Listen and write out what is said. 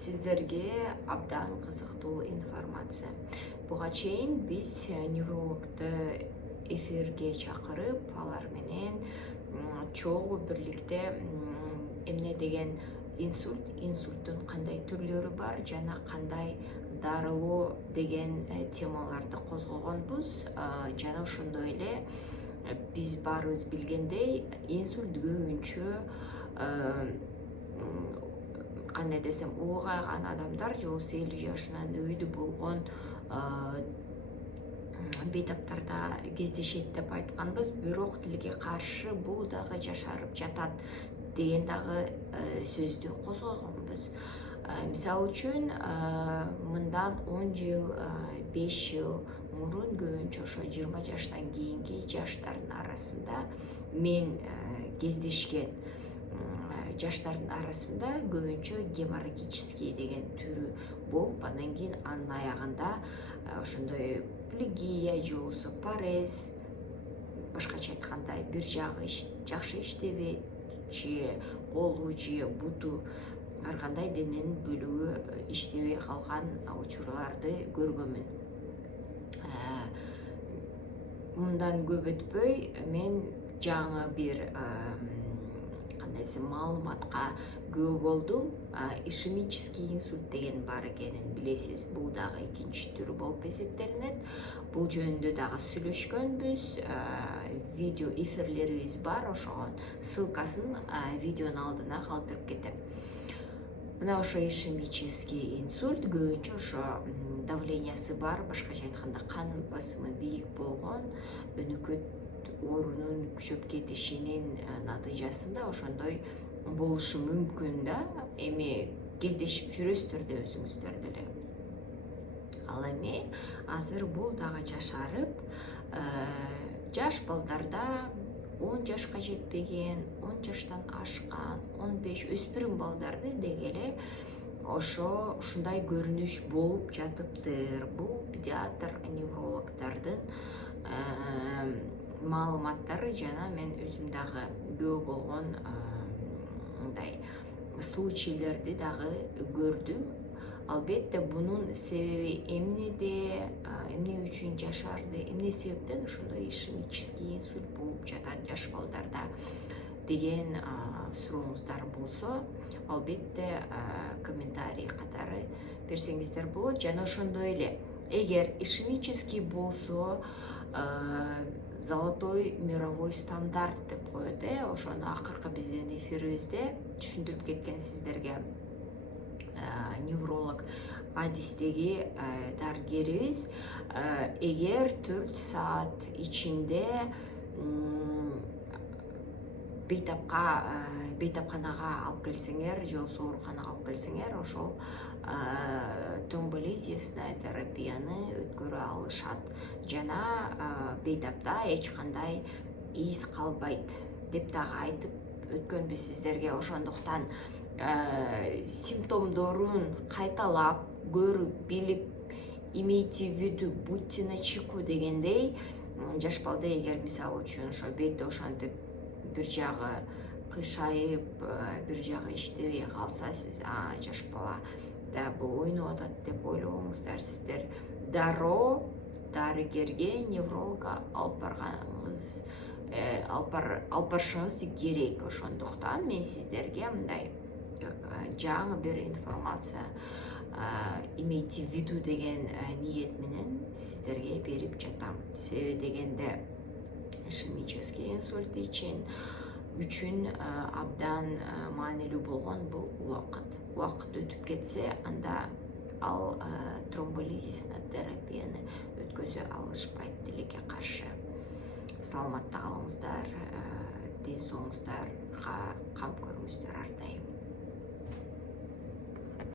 сіздерге абдан қызыктуу информация. Буга чейин биз неврологду эфирге чакырып, алар менен чогуу бирликте эмне деген инсульттун кандай түрлөрү бар жана кандай дарылоо деген темаларды козгогонбуз. Жана ошондой эле биз баарыбыз билгендей, инсульт көбүнчө кандай десем, улгайган адамдар же 50 жашынан өйдө болгон бейтаптарда кездешет деп айтканбыз. Бирок тилге каршы бул дагы жашарып жатат деген дагы сөздү козгогонбуз. Мисалы үчүн, мындан 10 жыл, 5 жыл мурун көбүнчө ошо 20 жаштан кийинки жаштардын арасында мен кездешкен жаштардын арасында көбүнчө геморрагический деген түрү болуп, андан кийин анын аягында ошондой плегия же болбосо парез, башкача айтканда бир жагы жакшы иштебейт, же колу же буту, ар кандай дененин бөлүгү иштебей калган учурларды көргөнмүн. Мындан көп өтпөй мен жаңы бир кандай десем маалыматка күбө болдум. Ишемический инсульт деген бар экенин билесиз. Бул дагы экинчи түрү болуп эсептелинет. Бул жөнүндө дагы сүйлөшкөнбүз. Видео эфирлерибиз бар, ошого ссылкасын видеонун алдына калтырып кетем. Мына ошо ишемический инсульт көбүнчө ошо давлениясы бар, башкача айтканда кан басымы бийик болгон, өнөкөт оорунун күчөп кетишинин натыйжасында ошондой болушу мүмкүн да. Эми кездешип жүрөсүздөр да өзүңүздөр деле. Ал эми азыр бул дагы жашарып, жаш балдарда 10 жашка жетпеген, 10 жаштан ашкан, 15 өспүрүм балдарды деги эле ушундай көрүнүш болуп жатыптыр. Бул педиатр неврологдордун маалыматтары, жана мен өзүм дагы күбө болгон мындай случайлерди дагы көрдүм. Албетте бунун себеби эмнеде, эмне үчүн жашарды, эмне себептен ошондой ишемический инсульт болуп жатат жаш балдарда деген сурооңуздар болсо, албетте комментарий катары берсеңиздер болот. Жана ошондой эле, эгер ишемический болсо, золотой мировой стандарт деп коет. Ошону акыркы биздин эфирибизде түшүндүрүп кеткен сиздерге невролог Адистеги дарыгерибиз. Эгер 4 саат ичинде бейтапканага алып келсеңер же болбосо ооруканага алып келсеңер, ошол тромболизисная терапияны өткөрө алышат. Жана бейтапта эч кандай из калбайт деп дагы айтып өткөнбүз сиздерге. Ошондуктан симптомдорун кайталап көрүп билип, имейте в виду, будьте начеку дегендей, жаш балда эгер мисалы үчүн ошо бети ошентип бир жагы кыйшайып, бир жагы иштебей калса, сиз жаш бала да бул ойноп атат деп ойлобоңуздар. Сиздер дароо дарыгерге, неврологко алып барышыңыз керек. Ошондуктан мен сиздерге мындай жаңы бир информация, имейте в виду деген ниет менен сиздерге берип жатам. Себеби дегенде ишемический инсульт үчүн абдан маанилүү болгон бул убакыт өтүп кетсе, анда ал тромболизисная терапияны өткөзө алышпайт тилекке каршы. Саламатта калыңыздар, ден соолугуңуздарга кам көрүңүздөр ар дайым.